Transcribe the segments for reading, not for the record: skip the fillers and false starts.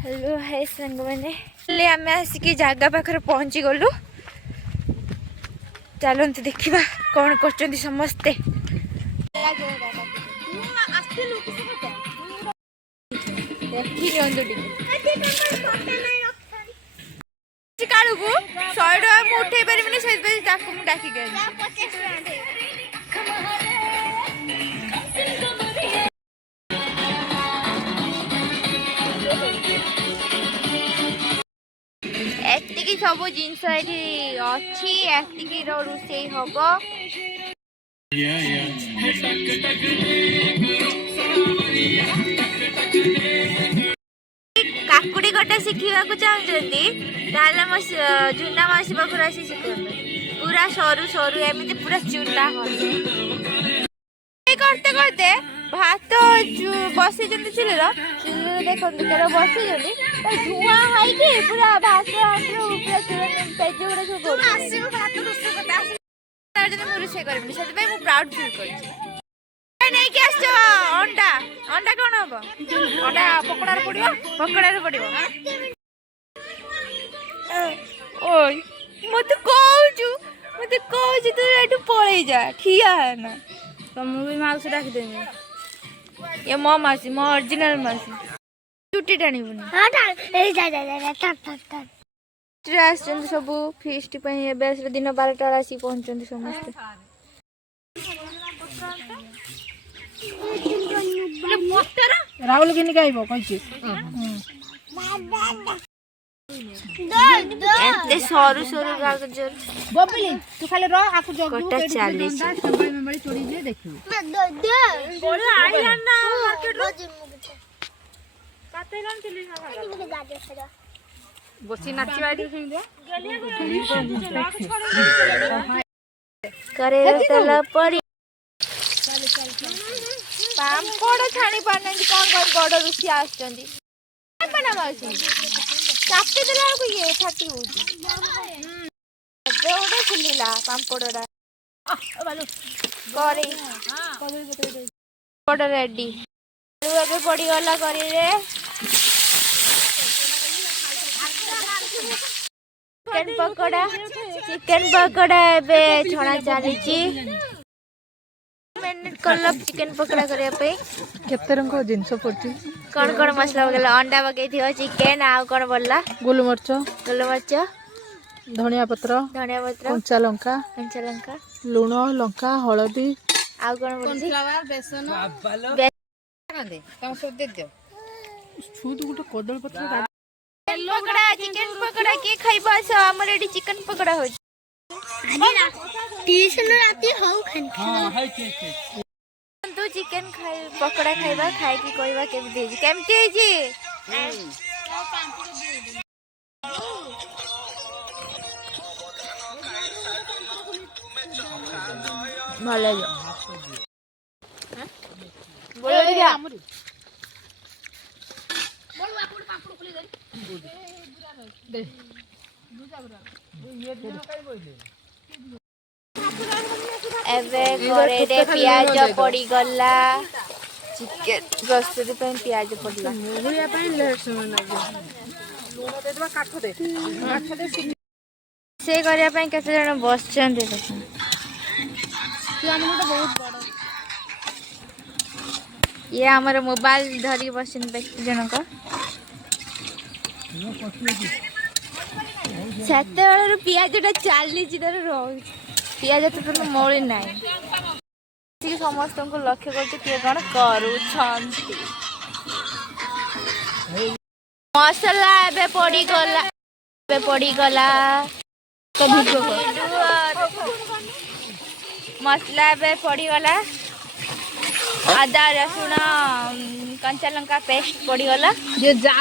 Hello hi सांग मैंने आम आसिक जगह पाखे पहुँची गलु। चलते देखा कौन कर समस्ते। कालू को 100 टका मुझे उठे पारि से डाकिक एति सब जिनस अच्छी एति रोसे हम काकुड़ी कटा शिखा चाहते झुना मासी पाखर आसी शिखु पूरा सरू सरू एमती पूरा चूना करते करते भात बसई चूलर देखो बसई धुआं है पूरा भात पेज गुड़ा रोसे कर प्राउड फिल कर अंडा अंडा कौन हम अंडा पकड़ार पड़ो पकड़ार पड़ो मत कहूँ तू एठू पलि जा ठिया है ना तो मुझे माउसी डाकिदेवी ये मो मासी मो ओरिजिनल मासी चुटी टाणी सब फिस्ट दिन 12टा आसी पहुंचते समस्ते राहुल के निकाय सरू सरू कागज बबली तू खाली रह आकु जग कटा चाली संभाई मेमोरी चोरी जे देखियो बोल आइला ना मार्केट रो कातेलन चली ना बसी नाची बाड़ी करे तला पड़ी पापड़ छाणी पाना कौन कौन बड़ रुसी आछंदी बना मासी चापी देला को ये फाटी होजी ओडे खुलीला पापड़डा करे बड़ रेडी एबे पड़ी गला करी रे चिकन पकोड़ा एबे छणा चली मैंने कल चिकन पकोड़ा करने केते रंग जिनस पड़ती कौन कौन मसला पकड़ा अंडा पकई चिकेन आउ कौन पड़ला गोलमरच धनिया पत्र कंचा लंका लुण लंका हलदी आउ कौन पकोड़ा चिकन पकोड़ा के खाइबा छ हमर एडी चिकन पकोड़ा हो ट्यूशन राती हो खान तू चिकन खाइ पकोड़ा खाइबा खाइ की कहबा केमती है जी भले जो बोलो दिया बोल पापड़ पापड़ खुली दे एबे घरे पियाज पड़ी गला चिकन प्रस्तुति पे पियाज पड़ला मुहिया पे लेट समय लागे लूण दे दबा काठ दे से करिया पे केते जण बसचन दे देखो पियाज तो बहुत बड़ ये हमारे मोबाइल धरी बसन व्यक्ति जनक सेते वाला पियाजटा चली पियाज तो मौली ना समस्त को लक्ष्य कर कौन करू मसला एबे पड़ी गला तो मसला एबे पड़ी गला आदा रसुण कंचा लंका पेस्ट पड़ी गला जो जा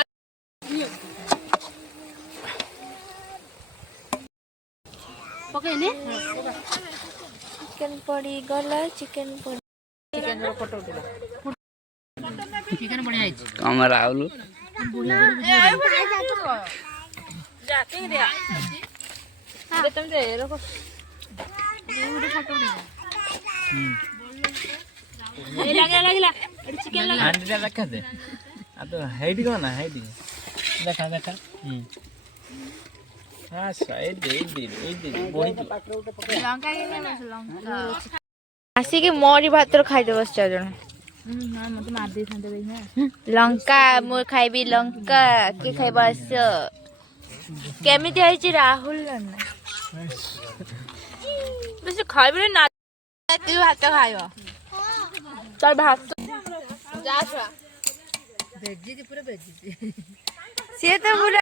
पकेने चिकन पड़ी गला चिकन रो फोटो उठा चिकन बढ़िया है कैमरा आउलु जाते दे हां तुम दे रखो फोटो उठा ए लागला चिकन लगा हांडी रखा दे आ तो हेडी कोना हेडी देखा देखा हाँ सही दे बोही ଆସିକି ମୋରି ଭାତରେ ଖାଇଦେ ବସ ଜଣ ମତେ ମାରି ଦେଇଥାନ୍ତେ ଦେଖିଆ ଲଙ୍କା ମୁଁ ଖାଇବି ଲଙ୍କା କିଏ ଖାଇବ ଆସ କେମିତି ହେଇଛି ରାହୁଲ ନା ବେଶୀ ଖାଇବି ନା ତୁ ଭାତ ଖାଇବ ତାର ଭାତ ଯା ଛୁଆ ଭେଜିଛି ପୁରା ଭେଜିଛି ସିଏ ତ ପୁରା